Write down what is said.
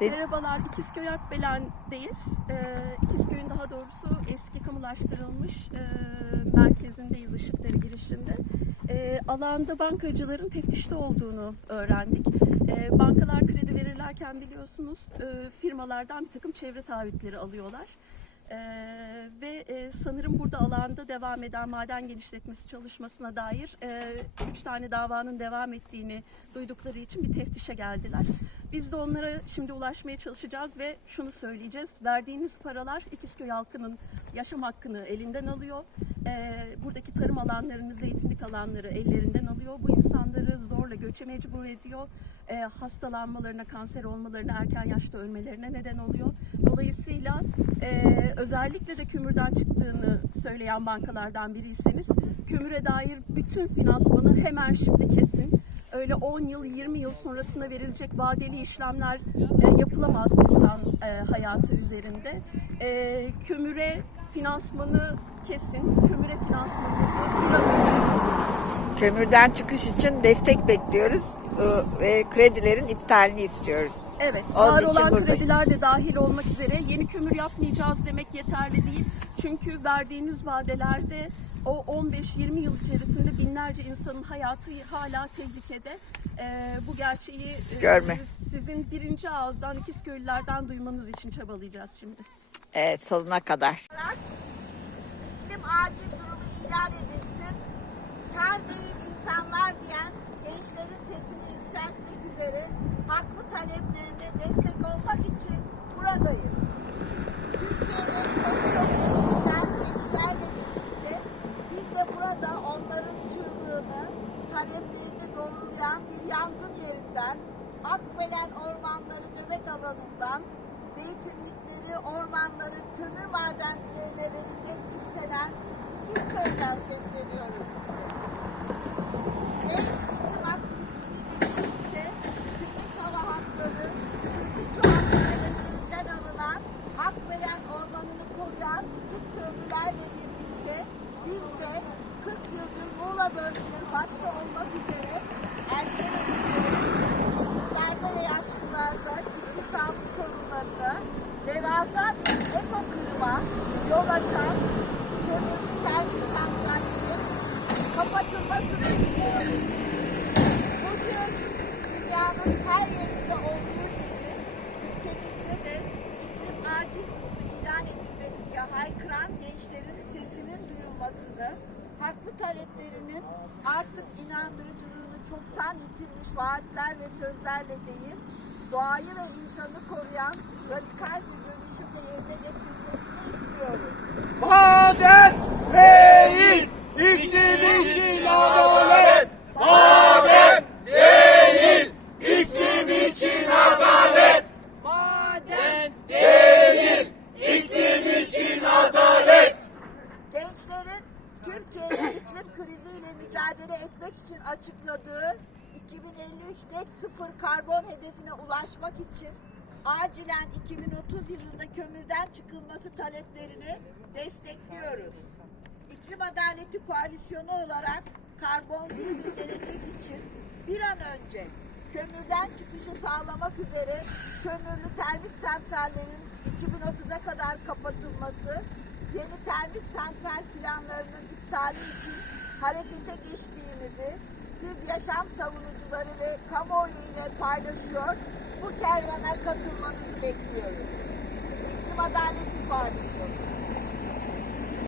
Merhabalar, İkizköy Akbelen'deyiz. Ee, İkizköy'ün daha doğrusu eski kamulaştırılmış e, merkezindeyiz ışıkları girişinde. Ee, alanda bankacıların teftişte olduğunu öğrendik. Ee, bankalar kredi verirlerken biliyorsunuz e, firmalardan bir takım çevre taahhütleri alıyorlar. Ee, ve e, sanırım burada alanda devam eden maden genişletmesi çalışmasına dair e, üç tane davanın devam ettiğini duydukları için bir teftişe geldiler. Biz de onlara şimdi ulaşmaya çalışacağız ve şunu söyleyeceğiz. Verdiğiniz paralar İkizköy halkının yaşam hakkını elinden alıyor. Ee, buradaki tarım alanlarını, zeytinlik alanları ellerinden alıyor. Bu insanları zorla göçe mecbur ediyor. Ee, hastalanmalarına, kanser olmalarına, erken yaşta ölmelerine neden oluyor. Dolayısıyla e, özellikle de kömürden çıktığını söyleyen bankalardan biriyseniz kömüre dair bütün finansmanı hemen şimdi kesin. Öyle 10 yıl, 20 yıl sonrasına verilecek vadeli işlemler e, yapılamaz insan e, hayatı üzerinde. E, kömüre finansmanı kesin, kömüre finansmanınızı bir an önce Kömürden çıkış için destek bekliyoruz e, ve kredilerin iptalini istiyoruz. Evet, Onun var olan buradayız. krediler de dahil olmak üzere yeni kömür yapmayacağız demek yeterli değil. Çünkü verdiğiniz vadelerde o 15-20 yıl içerisinde binlerce insanın hayatı hala tehlikede. Ee, bu gerçeği e, Görme. sizin birinci ağızdan İkizköylülerden duymanız için çabalayacağız şimdi. Evet sonuna kadar. iklim acil durumu ilan edilsin. Kar değil insanlar diyen gençlerin sesini yükseltmek üzere haklı taleplerine destek olmak için buradayız. Türkiye'nin pek çok şehrinden gençlerle birlikte biz de burada onların çığlığını, taleplerini doğrulayan bir yangın yerinden, Akbelen ormanları nöbet alanından, zeytinlikleri, ormanları, kömür madencilerine verilmek istenen İkizköy'den sesleniyoruz kırıma yol açan kömürlü termik santrallerin kapatılmasını istiyoruz. Bugün dünyanın her yerinde olduğu gibi ülkemizde de iklim acil ilan edilmeli diye haykıran gençlerin sesinin duyulmasını, haklı taleplerinin artık inandırıcılığını çoktan yitirmiş vaatler ve sözlerle değil, doğayı ve insanı koruyan radikal bir dönüşümle yerine getirilmesini istiyoruz. Maden değil, iklim için adalet. Maden değil, iklim için adalet. Maden değil, iklim için adalet. Gençlerin Türkiye'nin iklim kriziyle mücadele etmek için açıkladığı 2053 net sıfır karbon hedefine ulaşmak için acilen 2030 yılında kömürden çıkılması taleplerini destekliyoruz. İklim Adaleti Koalisyonu olarak karbonsuz bir gelecek için bir an önce kömürden çıkışı sağlamak üzere kömürlü termik santrallerin 2030'a kadar kapatılması, yeni termik santral planlarının iptali için harekete geçtiğimizi siz yaşam savunucuları ve kamuoyu ile paylaşıyor, bu kervana katılmanızı bekliyoruz. İklim Adaleti Koalisyonu.